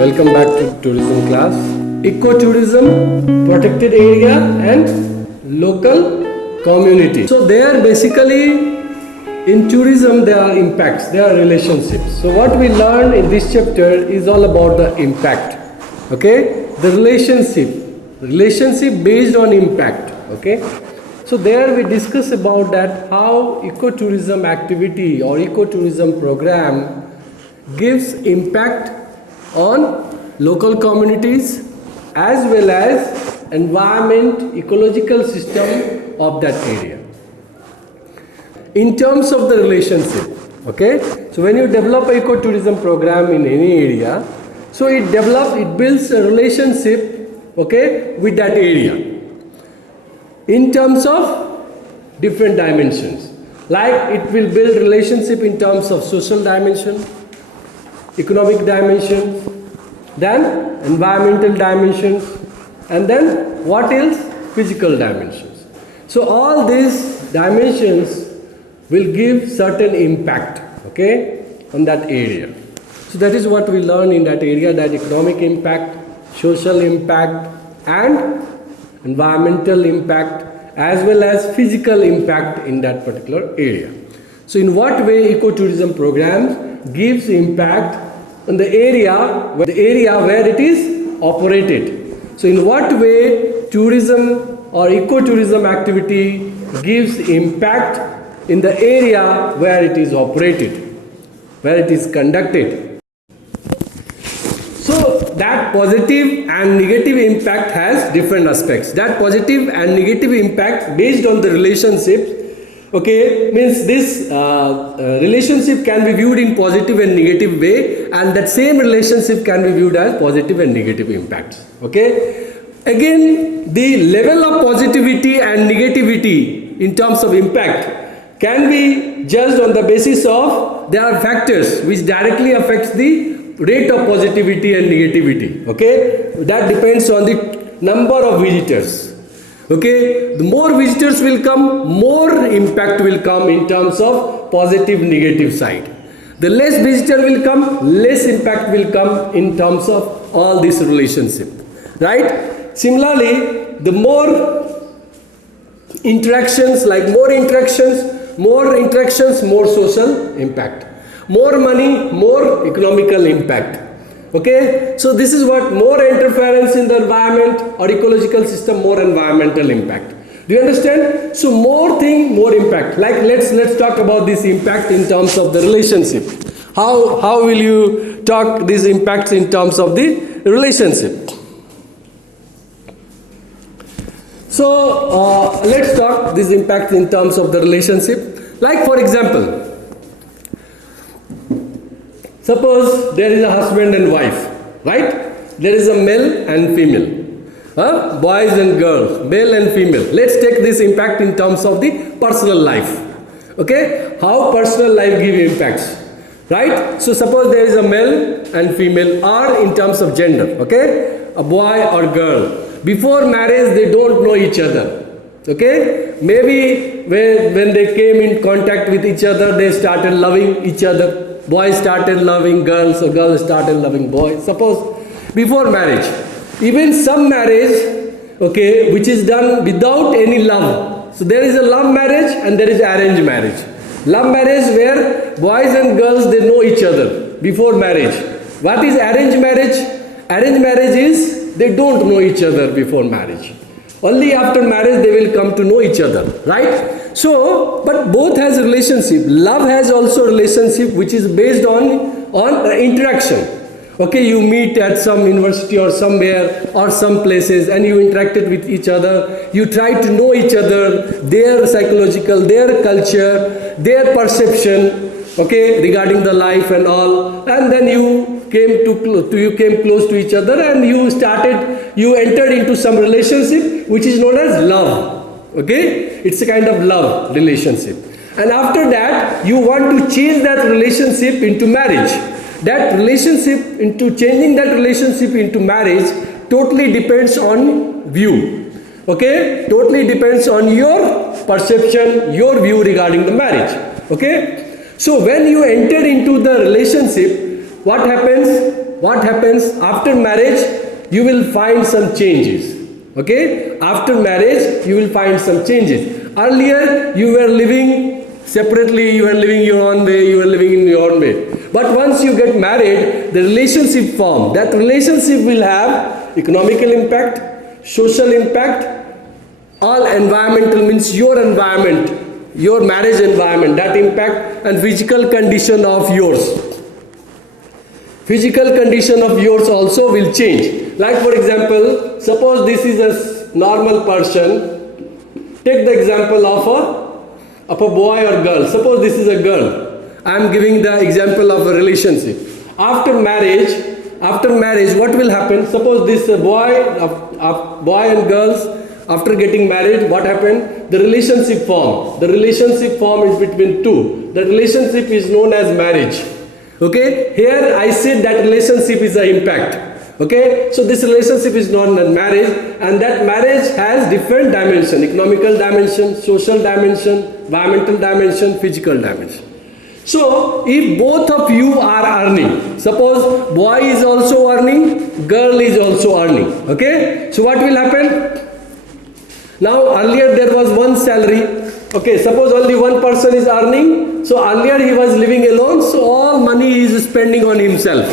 Welcome back to tourism class. Ecotourism, protected area and local community. So there basically in tourism there are impacts, there are relationships. So what we learn in this chapter is all about the impact. Okay, the relationship based on impact. Okay, so there we discuss about that how ecotourism activity or ecotourism program gives impact on local communities as well as environment, ecological system of that area. In terms of the relationship, okay, so when you develop an ecotourism program in any area, so it builds a relationship, okay, with that area in terms of different dimensions. Like it will build relationship in terms of social dimension, economic dimensions, then environmental dimensions, and then what else? Physical dimensions. So all these dimensions will give certain impact, okay, on that area. So that is what we learn in that area, that economic impact, social impact and environmental impact as well as physical impact in that particular area. So in what way ecotourism programs gives impact on the area where it is operated. So in what way tourism or ecotourism activity gives impact in the area where it is operated, where it is conducted. So that positive and negative impact has different aspects. That positive and negative impact based on the relationship, okay, means this relationship can be viewed in positive and negative way, and that same relationship can be viewed as positive and negative impacts. Okay, again the level of positivity and negativity in terms of impact can be judged on the basis of there are factors which directly affects the rate of positivity and negativity. Okay, that depends on the number of visitors. Okay, the more visitors will come, more impact will come in terms of positive negative side. The less visitor will come, less impact will come in terms of all this relationship, right? Similarly, the more interactions, more social impact. More money, more economical impact. Okay, so this is what more interference in the environment or ecological system, more environmental impact. Do you understand? So more thing, more impact. Like let's talk about this impact in terms of the relationship. How will you talk these impacts in terms of the relationship? So let's talk this impact in terms of the relationship. Like for example, suppose there is a husband and wife, right? There is a male and female, boys and girls, male and female. Let's take this impact in terms of the personal life. Okay, how personal life give impacts, right? So suppose there is a male and female, or in terms of gender, okay, a boy or girl. Before marriage, they don't know each other. Okay, maybe when they came in contact with each other, they started loving each other. Boys started loving girls or girls started loving boys. Suppose before marriage. Even some marriage, okay, which is done without any love. So there is a love marriage and there is arranged marriage. Love marriage where boys and girls, they know each other before marriage. What is arranged marriage? Arranged marriage is they don't know each other before marriage. Only after marriage they will come to know each other, right? So, but both has a relationship. Love has also a relationship which is based on interaction. Okay, you meet at some university or somewhere or some places and you interacted with each other. You try to know each other, their psychological, their culture, their perception, okay, regarding the life and all. And then you came close to each other and you entered into some relationship which is known as love. Okay, it's a kind of love relationship, and after that you want to change that relationship into marriage. Changing that relationship into marriage totally depends on view. Okay, totally depends on your perception, your view regarding the marriage. Okay, so when you enter into the relationship, what happens? what happens after marriage? You will find some changes. Okay, after marriage you will find some changes. Earlier you were living separately, you were living your own way, you were living in your own way. But once you get married, the relationship form, that relationship will have economical impact, social impact, all environmental, means your environment, your marriage environment, that impact, and physical condition of yours. Physical condition of yours also will change. Like for example, suppose this is a normal person. Take the example of a boy or girl. Suppose this is a girl. I am giving the example of a relationship. After marriage, what will happen? Suppose this boy and girls, after getting married, what happened? The relationship form. The relationship form is between two. The relationship is known as marriage. Okay, here I said that relationship is the impact. Okay, so this relationship is known as marriage, and that marriage has different dimension: economical dimension, social dimension, environmental dimension, physical dimension. So if both of you are earning, suppose boy is also earning, girl is also earning. Okay, so what will happen? Now earlier there was one salary. Okay, suppose only one person is earning. So earlier he was living alone, so all money he is spending on himself.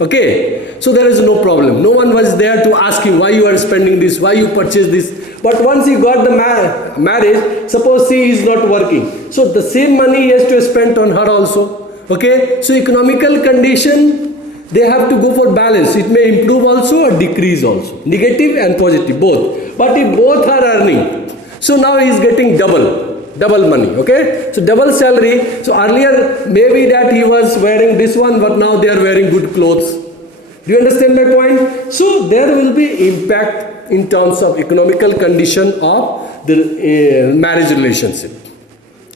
Okay, so there is no problem. No one was there to ask him why you are spending this, why you purchase this. But once he got the marriage, suppose she is not working, so the same money he has to spend on her also. Okay, so economical condition, they have to go for balance. It may improve also or decrease also, negative and positive both. But if both are earning, so now he is getting double money. Okay, so double salary. So earlier maybe that he was wearing this one, but now they are wearing good clothes. Do you understand my point? So there will be impact in terms of economical condition of the marriage relationship.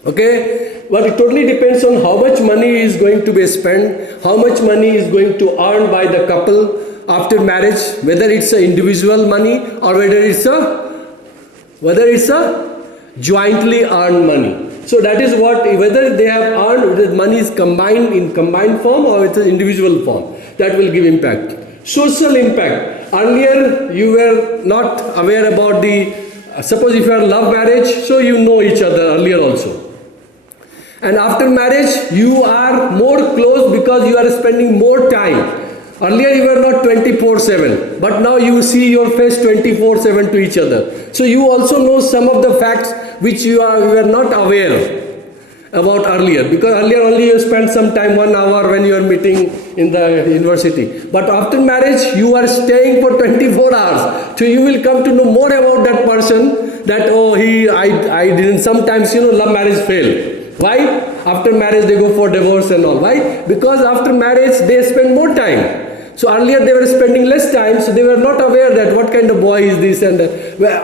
Okay, but it totally depends on how much money is going to be spent, how much money is going to earn by the couple after marriage, whether it's a individual money or whether it's a jointly earned money. So that is what, whether they have earned, the money is combined in combined form or it's an individual form, that will give impact. Social impact. Earlier you were not aware about the, suppose if you are love marriage, so you know each other earlier also. And after marriage you are more close because you are spending more time. Earlier you were not 24/7, but now you see your face 24/7 to each other. So you also know some of the facts which you were not aware about earlier, because earlier only you spent some time, 1 hour when you are meeting in the university. But after marriage you are staying for 24 hours. So you will come to know more about that person, that I didn't, sometimes love marriage fail. Why? After marriage they go for divorce and all. Why? Because after marriage they spend more time. So earlier they were spending less time, so they were not aware that what kind of boy is this, and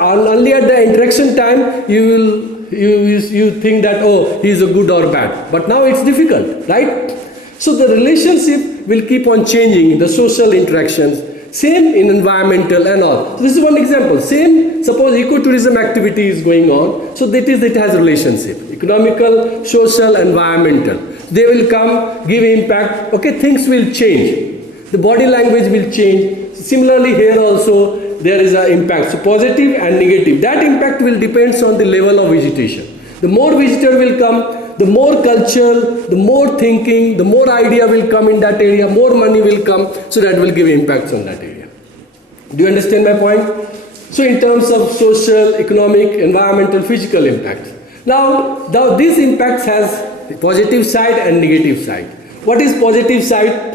only at the interaction time you think that he is a good or bad. But now it's difficult, right? So the relationship will keep on changing in the social interactions. Same in environmental and all. So this is one example. Same, suppose ecotourism activity is going on, so it has relationship. Economical, social, environmental. They will come, give impact. Okay, things will change. The body language will change. Similarly here also there is an impact. So positive and negative. That impact will depend on the level of visitation. The more visitor will come, the more culture, the more thinking, the more idea will come in that area, more money will come, so that will give impacts on that area. Do you understand my point? So in terms of social, economic, environmental, physical impacts. Now these impacts has positive side and negative side. What is positive side?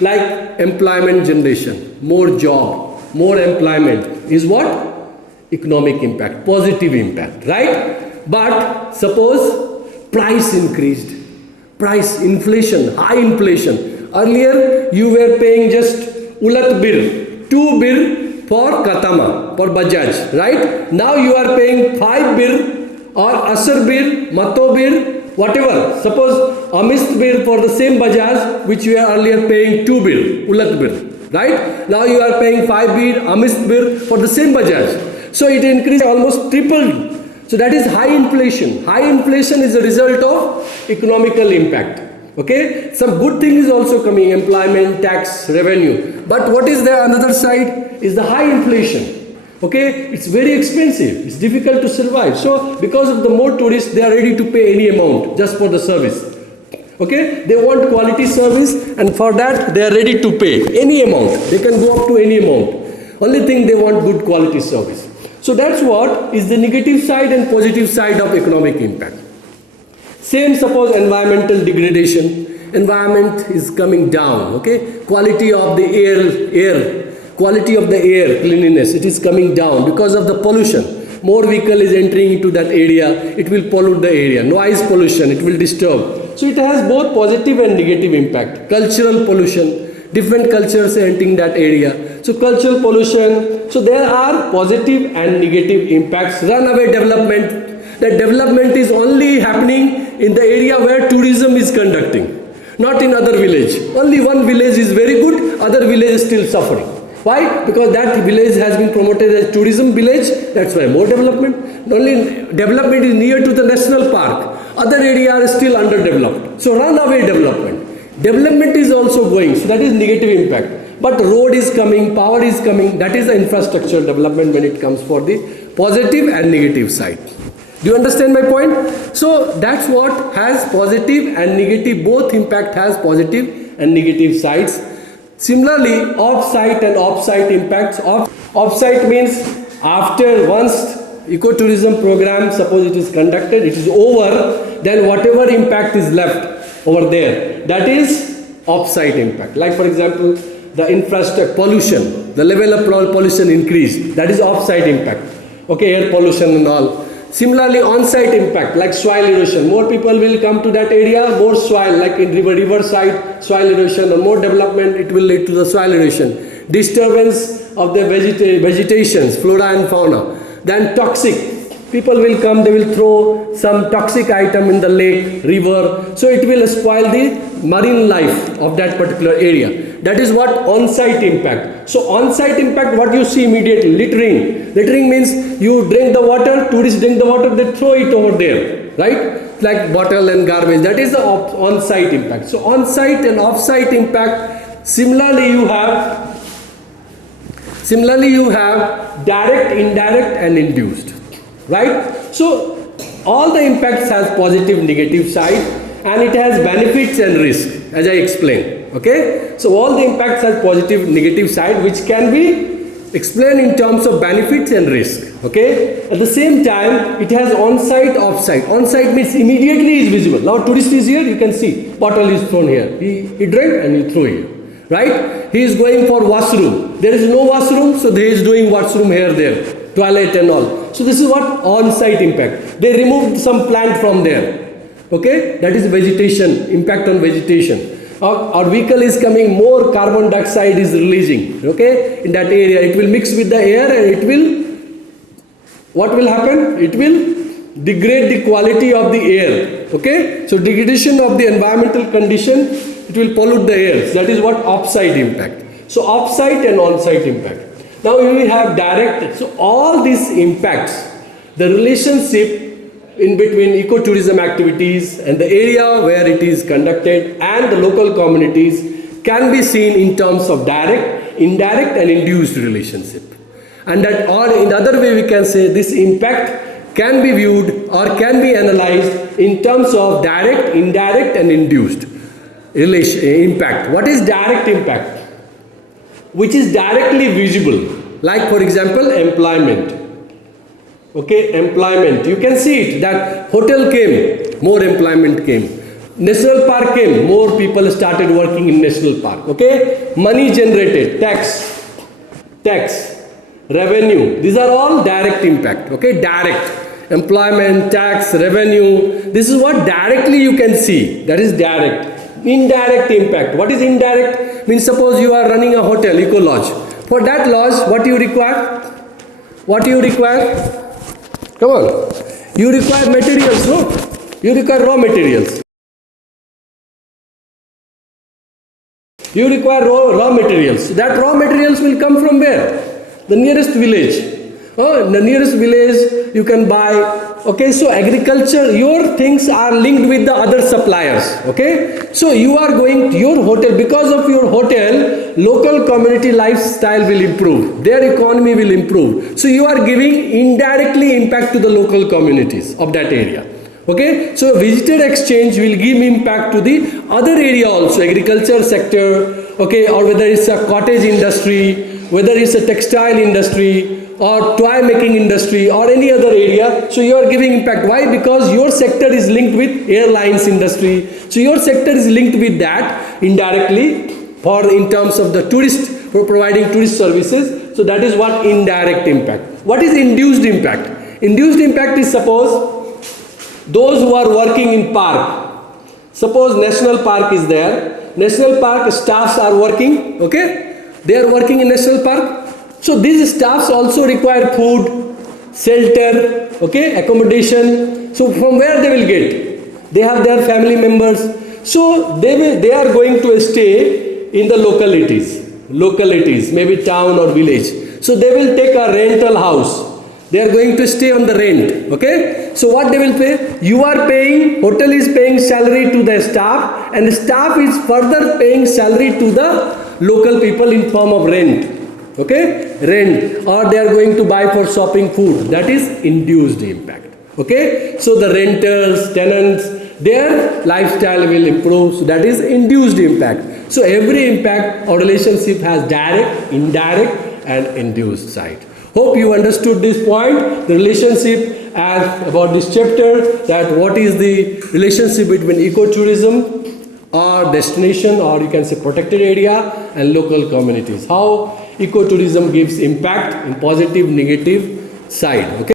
Like employment generation, more job, more employment is what? Economic impact, positive impact, right? But suppose price increased, price inflation, high inflation. Earlier you were paying just ulat bir, 2 bir for Katama, for Bajaj, right? Now you are paying 5 bir or Asar bir, Mato bir, whatever. Suppose Amist bir for the same Bajaj which you were earlier paying 2 bir, ulat bir, right? Now you are paying 5 bir, Amist bir for the same Bajaj. So it increased, almost tripled. So that is high inflation. High inflation is a result of economical impact. Okay, some good thing is also coming, employment, tax, revenue. But what is the another side is the high inflation. Okay, it's very expensive. It's difficult to survive. So because of the more tourists, they are ready to pay any amount just for the service. Okay, they want quality service, and for that they are ready to pay any amount. They can go up to any amount. Only thing they want good quality service. So that's what is the negative side and positive side of economic impact. Same suppose environmental degradation. Environment is coming down. Okay, quality of the quality of the air, cleanliness, it is coming down because of the pollution. More vehicle is entering into that area, it will pollute the area. Noise pollution, it will disturb. So it has both positive and negative impact. Cultural pollution, different cultures entering that area. So cultural pollution, so there are positive and negative impacts. Runaway development, that development is only happening in the area where tourism is conducting, not in other village. Only one village is very good, other village is still suffering. Why? Because that village has been promoted as tourism village, that's why more development. Only development is near to the national park. Other area are still underdeveloped. So runaway development. Development is also going, so that is negative impact. But road is coming, power is coming, that is the infrastructure development when it comes for the positive and negative side. Do you understand my point? So that's what has positive and negative, both impact has positive and negative sides. Similarly, off-site and off-site impacts. Off-site means after once ecotourism program, suppose it is conducted, it is over, then whatever impact is left over there, that is off-site impact. Like for example, the infrastructure pollution, the level of pollution increased, that is off-site impact. Okay, air pollution and all. Similarly, on-site impact like soil erosion. More people will come to that area, more soil, like in riverside, soil erosion, or more development, it will lead to the soil erosion. Disturbance of the vegetations, flora and fauna. Then toxic. People will come, they will throw some toxic item in the lake, river. So it will spoil the marine life of that particular area. That is what on-site impact. So on-site impact, what you see immediately, littering. Littering means you drink the water, tourists drink the water, they throw it over there, right? Like bottle and garbage. That is the on-site impact. So on-site and off-site impact. Similarly, you have direct, indirect, and induced, right? So all the impacts has positive, negative side, and it has benefits and risk, as I explained. Okay, so all the impacts have positive, negative side, which can be explained in terms of benefits and risk. Okay, at the same time, it has on-site, off-site. On-site means immediately is visible. Now tourist is here, you can see bottle is thrown here. He drank and he threw here, right? He is going for washroom. There is no washroom, so he is doing washroom here, there, toilet and all. So this is what on-site impact. They removed some plant from there. Okay, that is vegetation, impact on vegetation. Our vehicle is coming, more carbon dioxide is releasing, okay, in that area. It will mix with the air and it will, what will happen? It will degrade the quality of the air, okay. So degradation of the environmental condition, it will pollute the air. That is what off-site impact. So off-site and on-site impact. Now we have direct, so all these impacts, the relationship in between ecotourism activities and the area where it is conducted and the local communities can be seen in terms of direct, indirect, and induced relationship. And that, or in other way we can say this impact can be viewed or can be analyzed in terms of direct, indirect, and induced impact. What is direct impact? Which is directly visible, like for example employment. Okay, employment. You can see it that hotel came, more employment came. National park came, more people started working in national park. Okay, money generated, tax, revenue. These are all direct impact. Okay, direct employment, tax, revenue. This is what directly you can see. That is direct. Indirect impact. What is indirect? Means suppose you are running a hotel, eco lodge. For that lodge, what you require? What you require? Come on, you require materials, no? You require raw materials. You require raw materials. That raw materials will come from where? The nearest village. Oh, in the nearest village you can buy. Okay, so agriculture, your things are linked with the other suppliers. Okay, so you are going to your hotel, because of your hotel, local community lifestyle will improve, their economy will improve. So you are giving indirectly impact to the local communities of that area. Okay, so visitor exchange will give impact to the other area also, agriculture sector. Okay, or whether it's a cottage industry, whether it's a textile industry, or toy making industry, or any other area. So you are giving impact. Why? Because your sector is linked with airlines industry. So your sector is linked with that indirectly, for in terms of the tourist, for providing tourist services. So that is what indirect impact. What is induced impact? Induced impact is, suppose those who are working in park, suppose national park is there, national park staffs are working. Okay, they are working in national park. So these staffs also require food, shelter, okay, accommodation. So from where they will get? They have their family members. So they are going to stay in the localities, maybe town or village. So they will take a rental house. They are going to stay on the rent. Okay. So what they will pay? You are paying, hotel is paying salary to the staff, and the staff is further paying salary to the local people in form of rent. Okay, rent, or they are going to buy for shopping food. That is induced impact. Okay, so the renters, tenants, their lifestyle will improve. So that is induced impact. So every impact or relationship has direct, indirect, and induced side. Hope you understood this point. The relationship as about this chapter, that what is the relationship between ecotourism or destination, or you can say protected area, and local communities. How ecotourism gives impact in positive, negative side. Okay.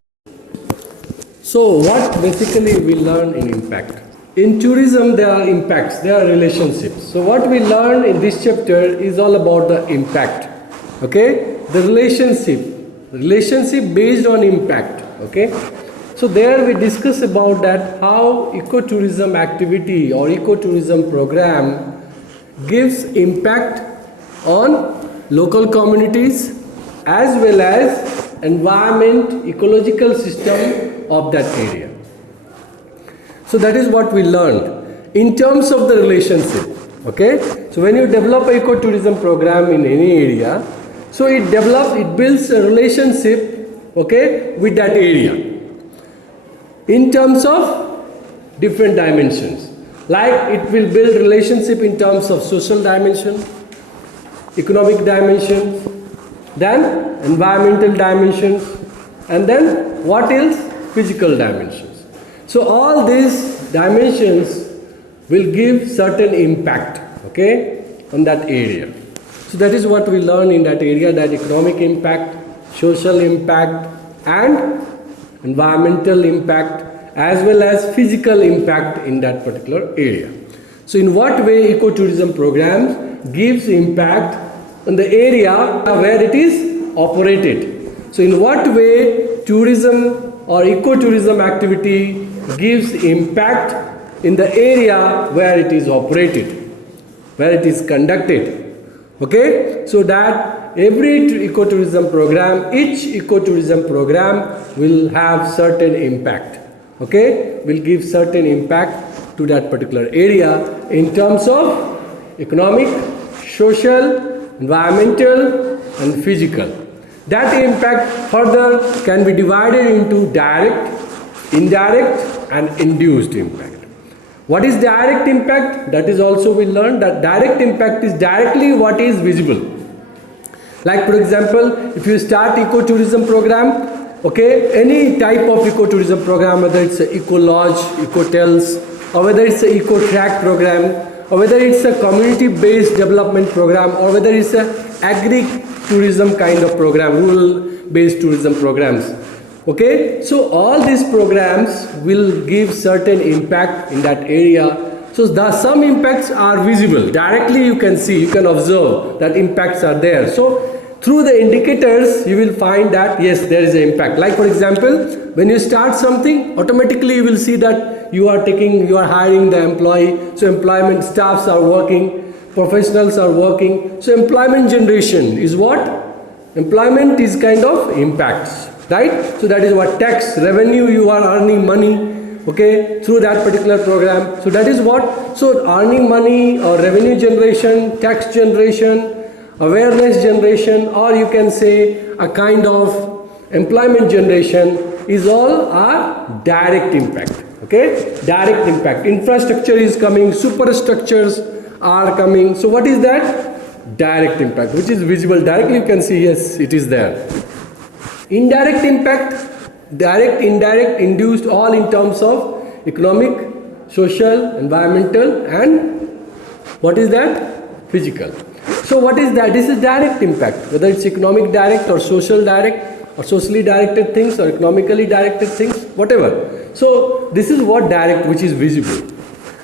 So what basically we learn in impact? In tourism there are impacts, there are relationships. So what we learn in this chapter is all about the impact. Okay, the relationship based on impact. Okay, so there we discuss about that how ecotourism activity or ecotourism program gives impact on local communities as well as environment, ecological system of that area. So that is what we learned in terms of the relationship. Okay, so when you develop a ecotourism program in any area, so it builds a relationship, okay, with that area in terms of different dimensions. Like it will build relationship in terms of social dimension, economic dimensions, then environmental dimensions, and then what else? Physical dimensions. So all these dimensions will give certain impact, okay, on that area. So that is what we learn in that area, that economic impact, social impact, and environmental impact, as well as physical impact in that particular area. So in what way ecotourism programs gives impact in the area where it is operated. So in what way tourism or ecotourism activity gives impact in the area where it is operated, where it is conducted. Okay, so that every ecotourism program, each ecotourism program will have certain impact. Okay, will give certain impact to that particular area in terms of economic, social, environmental, and physical. That impact further can be divided into direct, indirect, and induced impact. What is direct impact? That is also we learned that direct impact is directly what is visible. Like for example, if you start ecotourism program, okay, any type of ecotourism program, whether it's an eco lodge, eco-tels, or whether it's an eco-track program, or whether it's a community-based development program, or whether it's a agri-tourism kind of program, rural-based tourism programs. Okay, so all these programs will give certain impact in that area. So some impacts are visible. Directly you can see, you can observe that impacts are there. So through the indicators, you will find that yes, there is an impact. Like for example, when you start something, automatically you will see that you are hiring the employee. So employment staffs are working, professionals are working. So employment generation is what? Employment is kind of impacts. right? So that is what tax revenue, you are earning money, okay, through that particular program. So that is what, so earning money or revenue generation, tax generation, awareness generation, or you can say a kind of employment generation is all a direct impact, okay, direct impact. Infrastructure is coming, superstructures are coming. So what is that? Direct impact, which is visible directly. You can see, yes, it is there. Indirect impact, direct, indirect, induced, all in terms of economic, social, environmental, and what is that? Physical. So what is that? This is direct impact, whether it's economic direct or social direct or socially directed things or economically directed things, whatever. So this is what direct, which is visible,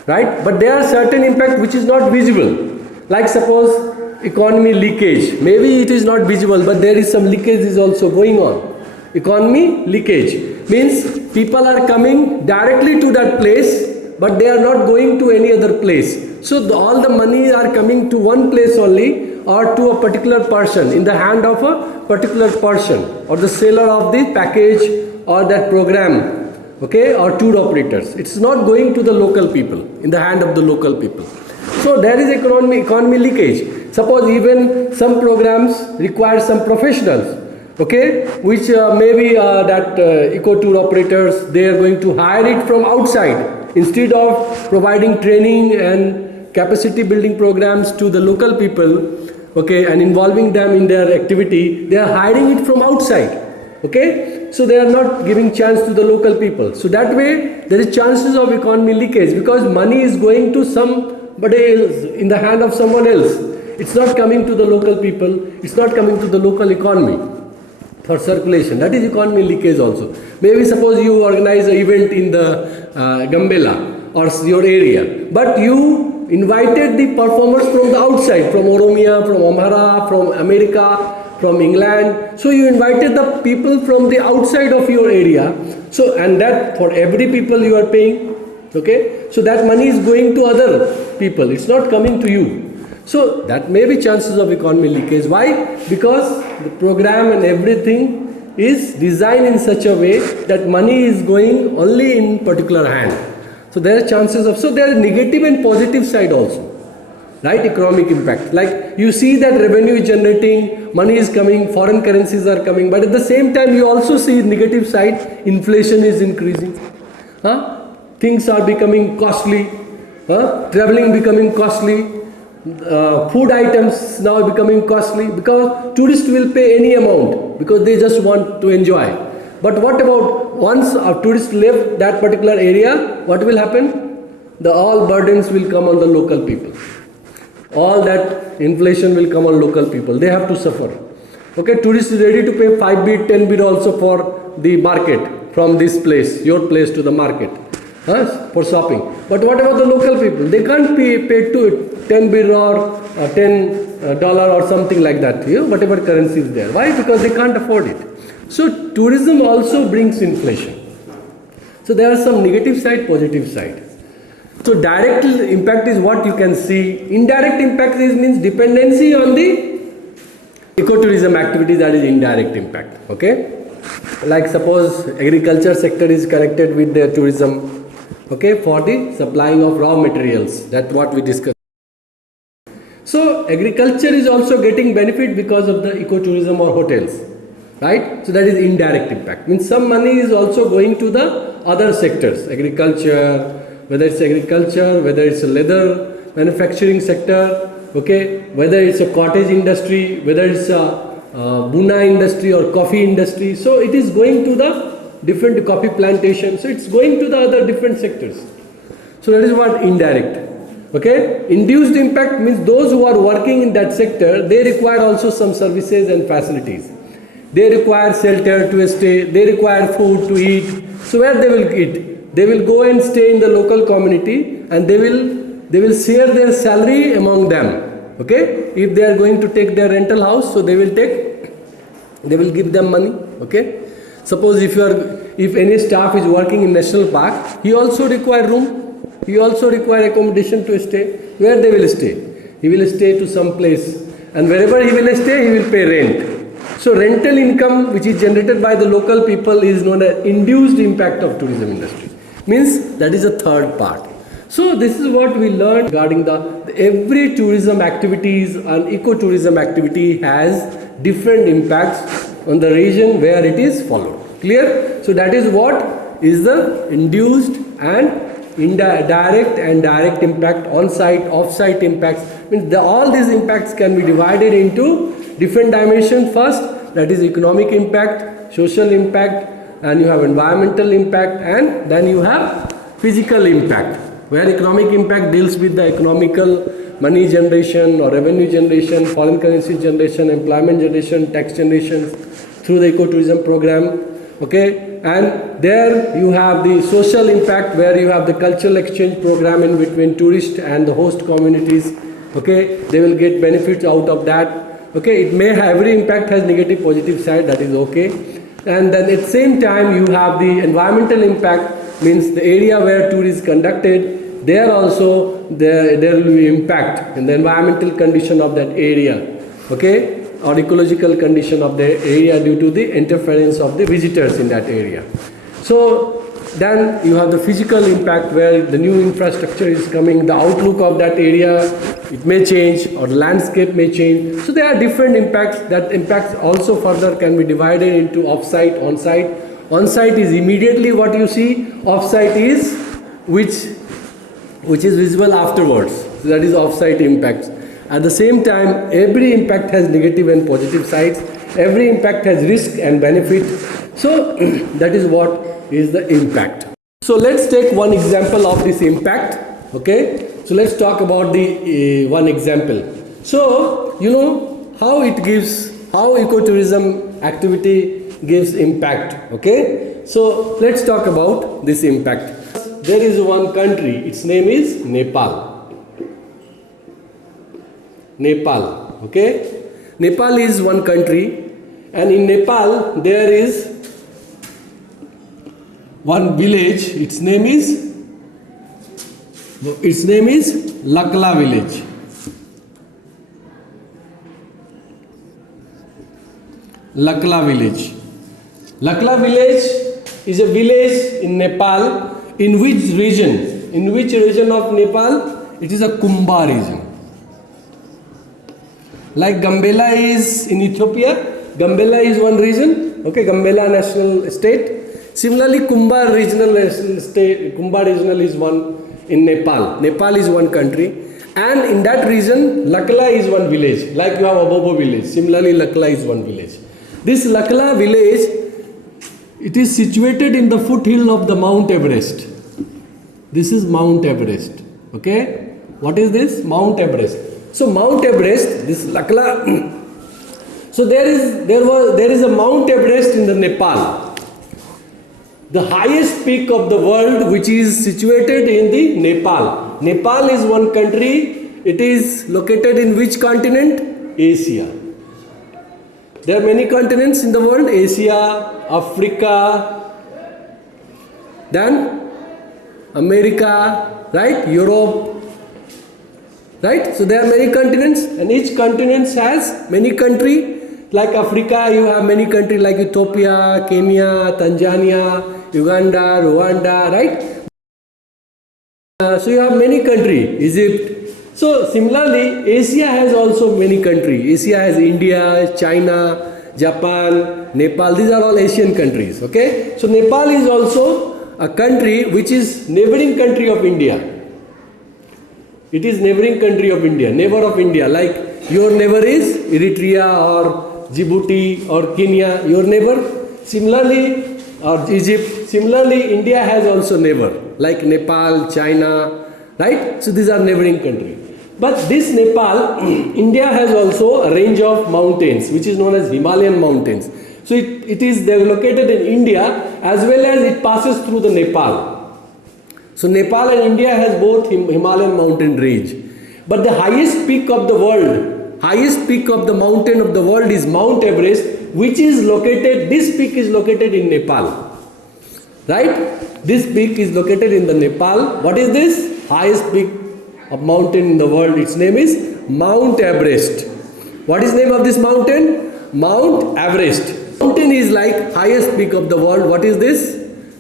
right? But there are certain impact which is not visible, like suppose economy leakage. Maybe it is not visible, but there is some leakage is also going on. Economy leakage means people are coming directly to that place, but they are not going to any other place. So all the money are coming to one place only, or to a particular person, in the hand of a particular person, or the seller of the package or that program, okay, or tour operators. It's not going to the local people, in the hand of the local people. So there is economy leakage. Suppose even some programs require some professionals, okay, which maybe that eco tour operators, they are going to hire it from outside. Instead of providing training and capacity building programs to the local people, okay, and involving them in their activity, they are hiring it from outside, okay. So they are not giving chance to the local people. So that way there is chances of economy leakage, because money is going to somebody else, in the hand of someone else. It's not coming to the local people, it's not coming to the local economy for circulation. That is economy leakage also. Maybe suppose you organize an event in the Gambela or your area, but you invited the performers from the outside, from Oromia, from Amhara, from America, from England. So you invited the people from the outside of your area. So, and that for every people you are paying, okay. So that money is going to other people, it's not coming to you. So that may be chances of economy leakage. Why? Because the program and everything is designed in such a way that money is going only in particular hand. So there are chances of, so there are negative and positive side also, right? Economic impact. Like you see that revenue is generating, money is coming, foreign currencies are coming, but at the same time you also see negative side, inflation is increasing. Things are becoming costly, traveling becoming costly. Food items now becoming costly, because tourists will pay any amount because they just want to enjoy. But what about once a tourist left that particular area, what will happen? All burdens will come on the local people. All that inflation will come on local people. They have to suffer. Okay, tourist is ready to pay 5 bid, 10 bid also for the market, from this place, your place to the market. For shopping. But what about the local people? They can't pay to 10 bid or $10 or something like that, whatever currency is there. Why? Because they can't afford it. So tourism also brings inflation. So there are some negative side, positive side. So direct impact is what you can see. Indirect impact means dependency on the ecotourism activity, that is indirect impact. Okay? Like suppose agriculture sector is connected with the tourism, okay, for the supplying of raw materials. That's what we discussed. So agriculture is also getting benefit because of the ecotourism or hotels, right? So that is indirect impact. Means some money is also going to the other sectors, agriculture, whether it's agriculture, whether it's a leather manufacturing sector, okay, whether it's a cottage industry, whether it's a Buna industry or coffee industry. So it is going to the different coffee plantation. So it's going to the other different sectors. So that is what indirect. Okay. Induced impact means those who are working in that sector, they require also some services and facilities. They require shelter to stay. They require food to eat. So where they will eat? They will go and stay in the local community, and they will share their salary among them. Okay. If they are going to take their rental house, so they will give them money. Okay. Suppose if any staff is working in national park, he also require room. He also require accommodation to stay. Where they will stay? He will stay to some place, and wherever he will stay, he will pay rent. So rental income which is generated by the local people is known as induced impact of tourism industry. Means that is a third part. So this is what we learned regarding the every tourism activities and ecotourism activity has different impacts on the region where it is followed. Clear? So that is what is the induced and indirect and direct impact, on-site, off-site impacts. Means all these impacts can be divided into different dimensions. First, that is economic impact, social impact, and you have environmental impact, and then you have physical impact, where economic impact deals with the economical money generation or revenue generation, foreign currency generation, employment generation, tax generation through the ecotourism program. Okay, and there you have the social impact, where you have the cultural exchange program in between tourists and the host communities. Okay, they will get benefits out of that. Okay, it may have, every impact has negative positive side, that is okay. And then at the same time you have the environmental impact, means the area where tour is conducted, there also there will be impact in the environmental condition of that area. Okay, or ecological condition of the area due to the interference of the visitors in that area. So then you have the physical impact, where the new infrastructure is coming, the outlook of that area, it may change, or the landscape may change. So there are different impacts. That impacts also further can be divided into off-site, on-site. On-site is immediately what you see, off-site is which is visible afterwards. So that is off-site impacts. At the same time, every impact has negative and positive sides. Every impact has risk and benefit. So that is what is the impact. So let's take one example of this impact. Okay. So let's talk about the one example. So you know how it gives, how ecotourism activity gives impact. Okay. So let's talk about this impact. There is one country. Its name is Nepal. Nepal. Okay. Nepal is one country, and in Nepal there is one village. Its name is Lukla village. Lukla village. Lukla village is a village in Nepal. In which region? In which region of Nepal? It is a Kumar region. Like Gambela is in Ethiopia. Gambela is one region. Okay, Gambela national state. Similarly, Kumar regional national state. Kumar regional is one in Nepal. Nepal is one country, and in that region, Lukla is one village. Like you have Abobo village. Similarly, Lukla is one village. This Lukla village, it is situated in the foothill of the Mount Everest. This is Mount Everest. Okay, what is this? Mount Everest. So Mount Everest, this Lukla. So there is a Mount Everest in the Nepal, the highest peak of the world, which is situated in the Nepal. Nepal is one country. It is located in which continent? Asia. There are many continents in the world: Asia, Africa, then America, right? Europe. Right? So there are many continents, and each continent has many countries. Like Africa, you have many countries like Ethiopia, Kenya, Tanzania, Uganda, Rwanda, right? So you have many countries, Egypt. So similarly, Asia has also many countries. Asia has India, China, Japan, Nepal. These are all Asian countries. Okay? So Nepal is also a country which is neighboring country of India. It is neighboring country of India, neighbor of India. Like your neighbor is Eritrea or Djibouti or Kenya, your neighbor. Similarly, or Egypt. Similarly, India has also neighbor like Nepal, China, right? So these are neighboring countries. But this Nepal, India has also a range of mountains which is known as Himalayan mountains. So they're located in India as well as it passes through the Nepal. So Nepal and India has both Himalayan mountain range. But the highest peak of the world, highest peak of the mountain of the world is Mount Everest, which is located, this peak is located in Nepal. Right? This peak is located in the Nepal. What is this? Highest peak of mountain in the world. Its name is Mount Everest. What is the name of this mountain? Mount Everest. Mountain is like highest peak of the world. What is this?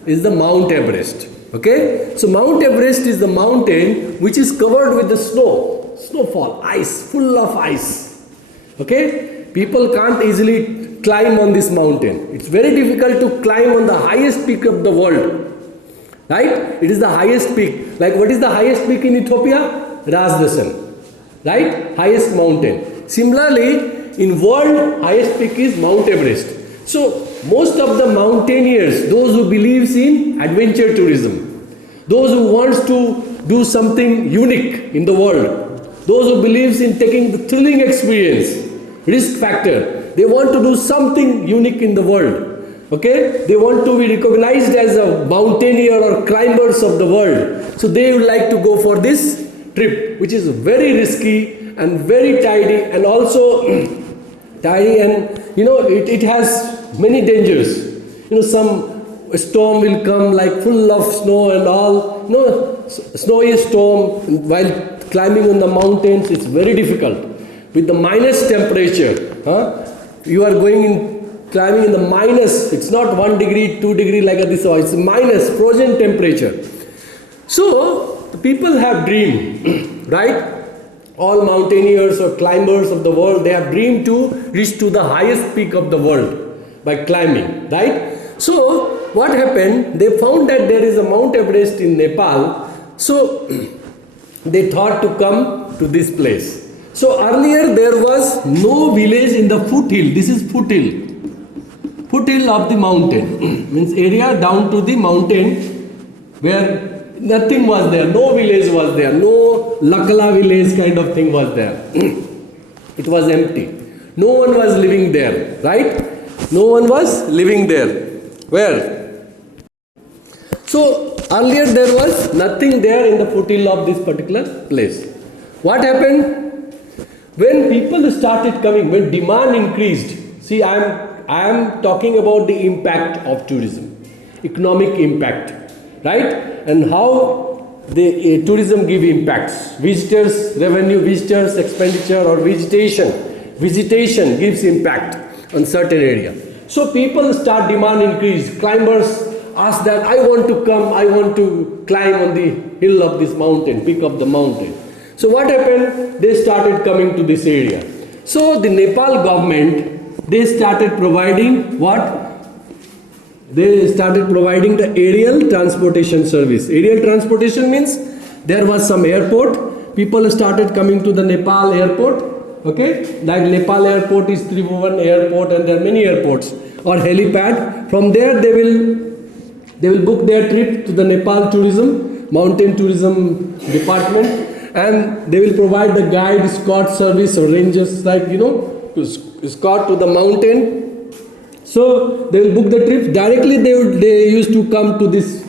Is the Mount Everest. Okay? So Mount Everest is the mountain which is covered with the snow, snowfall, ice, full of ice. Okay? People can't easily climb on this mountain. It's very difficult to climb on the highest peak of the world. Right? It is the highest peak. Like what is the highest peak in Ethiopia? Razdasan. Right? Highest mountain. Similarly, in world, highest peak is Mount Everest. So, most of the mountaineers, those who believes in adventure tourism, those who wants to do something unique in the world, those who believes in taking the thrilling experience, risk factor, they want to do something unique in the world. Okay, they want to be recognized as a mountaineer or climbers of the world. So they would like to go for this trip, which is very risky and very tidy, and also tidy, and it has many dangers. Some storm will come like full of snow and all. Snowy storm while climbing on the mountains, it's very difficult. With the minus temperature, you are going in climbing in the minus, it's not 1 degree, 2 degree like this, it's minus, frozen temperature. So, the people have dreamed, right? All mountaineers or climbers of the world, they have dreamed to reach to the highest peak of the world by climbing, right? So, what happened? They found that there is a Mount Everest in Nepal, so they thought to come to this place. So, earlier there was no village in the foothill, this is foothill of the mountain, means area down to the mountain where nothing was there, no village was there, no Lukla village kind of thing was there. It was empty. No one was living there, right? No one was living there. Where? So earlier there was nothing there in the foothill of this particular place. What happened? When people started coming, when demand increased, see I am talking about the impact of tourism, economic impact, right? And how the tourism give impacts. Visitors, revenue, visitors, expenditure or visitation. Visitation gives impact on certain area. So people start demand increase. Climbers ask that I want to come, I want to climb on the hill of this mountain, peak of the mountain. So what happened? They started coming to this area. So the Nepal government, they started providing what? They started providing the aerial transportation service. Aerial transportation means there was some airport. People started coming to the Nepal airport. Okay, like Nepal airport is Tribhuvan airport, and there are many airports or helipad. From there they will book their trip to the Nepal tourism, mountain tourism department, and they will provide the guide, escort service or rangers, like escort to the mountain. So they will book the trip directly. They used to come to this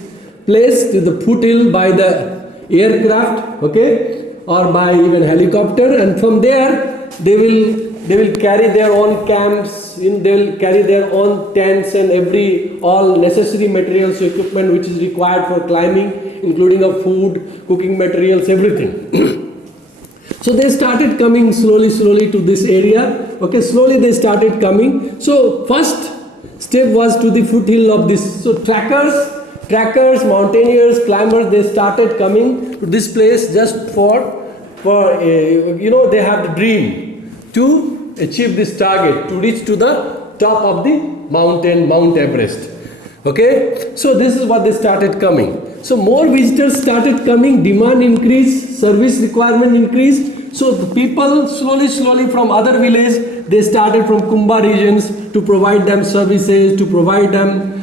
place, to the foothill, by the aircraft, okay, or by even helicopter, and from there they will carry their own camps, they will carry their own tents and all necessary materials, equipment which is required for climbing, including of food, cooking materials, everything. So they started coming slowly to this area. Okay, slowly they started coming. So first step was to the foothill of this. So trackers, mountaineers, climbers, they started coming to this place just for they have the dream to achieve this target, to reach to the top of the mountain, Mount Everest. Okay, so this is what they started coming. So more visitors started coming, demand increased, service requirement increased. So the people slowly from other villages, they started from Kumar regions to provide them services, to provide them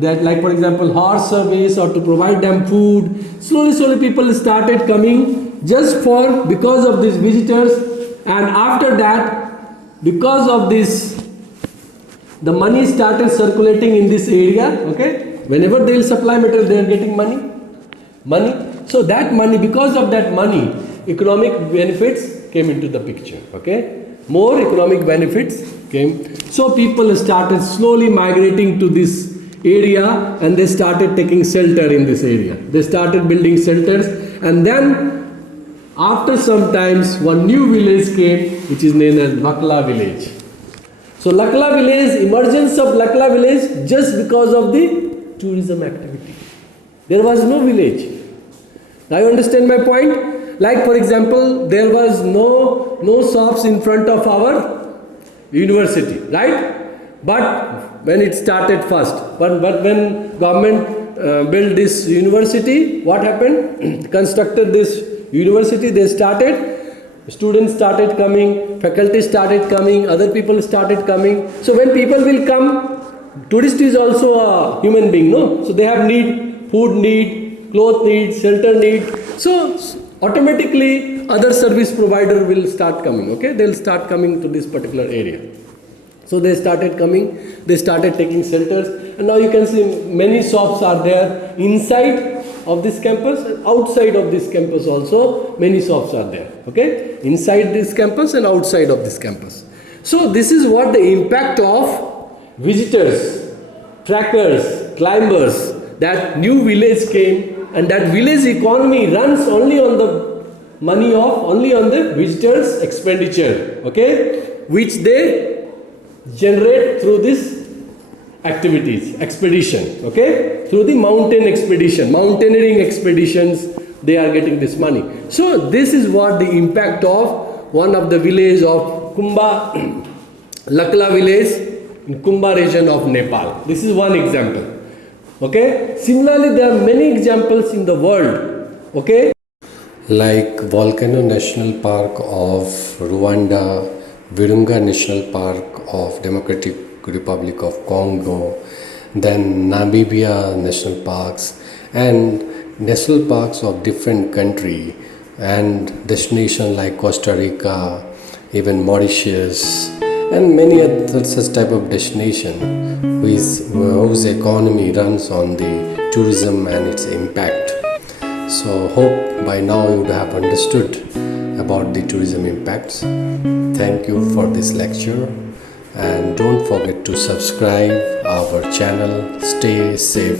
that, like for example horse service, or to provide them food. Slowly people started coming just because of these visitors, and after that, because of this, the money started circulating in this area. Okay, whenever they will supply material, they are getting money. So that money, because of that money, economic benefits came into the picture. Okay, more economic benefits came. So people started slowly migrating to this area, and they started taking shelter in this area. They started building shelters, and then After some times, one new village came, which is named as Lukla village. So Lukla village, emergence of Lukla village just because of the tourism activity. There was no village. Now you understand my point? Like for example, there was no shops in front of our university, right? But when it started first, but when government built this university, what happened? Constructed this university, they started. Students started coming, faculty started coming, other people started coming. So when people will come, tourist is also a human being, no? So they have need, food need, cloth need, shelter need. So automatically other service provider will start coming, okay? They'll start coming to this particular area. So they started coming, they started taking shelters, and now you can see many shops are there inside of this campus and outside of this campus also many shops are there, okay? Inside this campus and outside of this campus. So this is what the impact of visitors, trackers, climbers, that new village came, and that village economy runs only on the money of, only on the visitors expenditure, okay? Which they generate through this activities, expedition, okay? Through the mountain expedition, mountaineering expeditions, they are getting this money. So this is what the impact of one of the village of Kumba, Lukla village in Kumba region of Nepal. This is one example, okay? Similarly, there are many examples in the world, okay? Like Volcano National Park of Rwanda, Virunga National Park of Democratic Republic of Congo, then Namibia national parks, and national parks of different country and destination like Costa Rica, even Mauritius, and many other such type of destination whose economy runs on the tourism and its impact. So hope by now you would have understood about the tourism impacts. Thank you for this lecture, and don't forget to subscribe our channel. Stay safe.